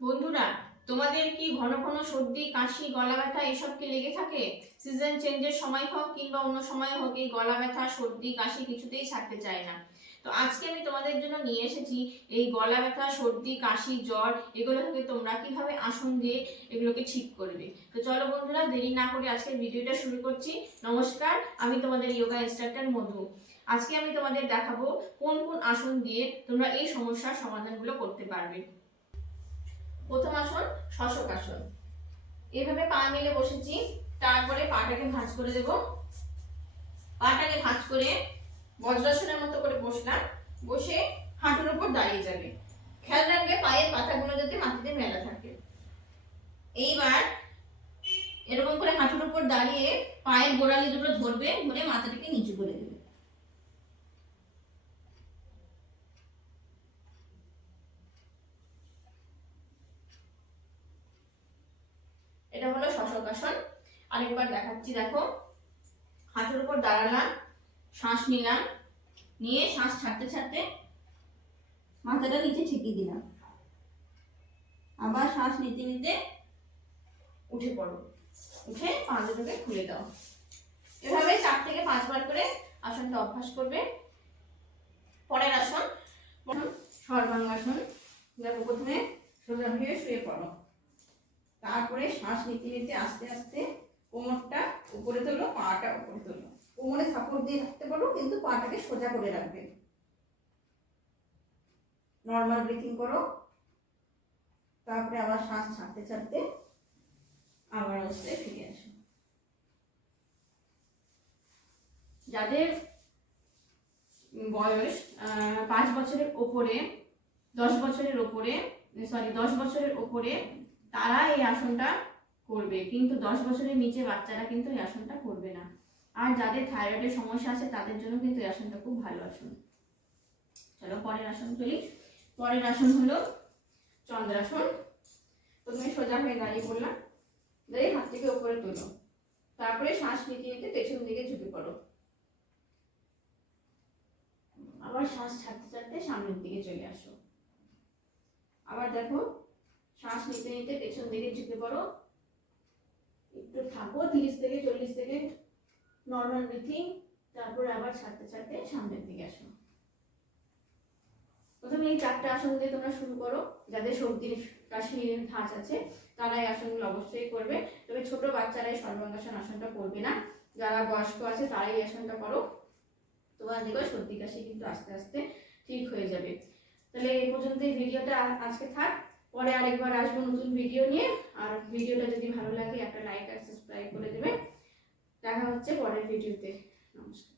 বন্ধুরা, তোমাদের কি ঘন ঘন সর্দি, কাশি, গলা ব্যথা এসব কি লেগে থাকে? সিজন চেঞ্জের সময় হোক কিংবা অন্য সময় হোক, এই গলা ব্যথা, সর্দি, কাশি কিছুতেই ছাড়তে চায় না। তো আজকে আমি তোমাদের জন্য নিয়ে এসেছি এই গলা ব্যথা, সর্দি, কাশি, জ্বর এগুলো থেকে তোমরা কিভাবে আসন দিয়ে এগুলোকে ঠিক করবে। তো চলো বন্ধুরা, দেরি না করে আজকের ভিডিওটা শুরু করছি। নমস্কার, আমি তোমাদের যোগা ইনস্ট্রাক্টর মধু। আজকে আমি তোমাদের দেখাবো কোন কোন আসন দিয়ে তোমরা এই সমস্যার সমাধানগুলো করতে পারবে। প্রথম আসন শশক আসন। এইভাবে পা মেলে বসেছি, তারপরে পাটাকে ভাঁজ করে দেব। পাটাকে ভাঁজ করে বজ্রাসনের মতো করে বসলাম। বসে হাঁটুর উপর দাঁড়িয়ে যাবে। খেয়াল রাখবে পায়ের পাতাগুলো যাতে মাটিতে মেলা থাকে। এইবার এরকম করে হাঁটুর উপর দাঁড়িয়ে পায়ের গোড়ালি দুটো ধরবে, ধরে মাথাটাকে নিচু করে দেবে। এটা হলো শশক আসন। আরেকবার দেখাচ্ছি, দেখো। হাঁটুর উপর দাঁড়ালাম, শ্বাস নিলাম, নিয়ে শ্বাস ছাড়তে ছাড়তে মাথাটা নিচে ঠেকিয়ে দিলাম। আবার শ্বাস নিতে নিতে উঠে পড়ো, উঠে পা দুটোকে খুলে দাও। এভাবে 4 থেকে 5 বার করে আসনটা অভ্যাস করবে। পরের আসন সর্বাঙ্গাসন। দেখো, প্রথমে সোজা হয়ে শুয়ে পড়ো, তারপরে শ্বাস নিতে নিতে আস্তে আস্তে কোমরটা উপরে তোলো, পাটা উপরে তোলো। কোমরে সাপোর্ট দিয়ে রাখতে পারো, কিন্তু পাটাকে সোজা করে রাখবে। নর্মাল ব্রিথিং করো, তারপরে আবার শ্বাস ছাড়তে ছাড়তে আবার অবস্থায় ফিরে আসো। যাদের বয়স 5 বছরের ওপরে, 10 বছরের ওপরে, 10 বছরের ওপরে, তারা এই আসনটা করবে, কিন্তু 10 বছরের নিচে বাচ্চারা কিন্তু এই আসনটা করবে না। আর যাদের থাইরয়েডের সমস্যা আছে তাদের জন্য কিন্তু এই আসনটা খুব ভালো আসন। চলো পরের আসন চলি। পরের আসন হলো চন্দ্রাসন। প্রথমে সোজা হয়ে দাঁড়িয়ে পড়লাম, দাঁড়িয়ে হাত থেকে উপরে তোলো, তারপরে শ্বাস নিতে নিতে পেছন দিকে ঝুঁকে পড়ো। আবার শ্বাস ছাড়তে ছাড়তে সামনের দিকে চলে আসো। আবার দেখো, শ্বাস নিতে নিতে পেছন দিকে ঝুঁকে পড়ো, একটু থাকো 30 থেকে 40 সেকেন্ড, নর্মাল ব্রিথিং, তারপরে আবার ছাড়তে ছাড়তে সামনের দিকে আসো। প্রথমে এই 4টা আসন দিয়ে তোমরা শুরু করো। যাদের সর্দির, কাশির ধাঁচ আছে তারা এই আসনগুলো অবশ্যই করবে, তবে ছোট বাচ্চারা এই সর্বাঙ্গাসন আসনটা করবে না। যারা বয়স্ক আছে তারাই এই আসনটা করো। তোমার দেখো সর্দি কাশি কিন্তু আস্তে আস্তে ঠিক হয়ে যাবে। তাহলে এই পর্যন্ত এই ভিডিওটা আজকে থাক। পরে আরেকবার আসবো নতুন ভিডিও নিয়ে। আর ভিডিওটা যদি ভালো লাগে একটা লাইক আর সাবস্ক্রাইব করে দেবে। দেখা হচ্ছে পরের ভিডিওতে। নমস্কার।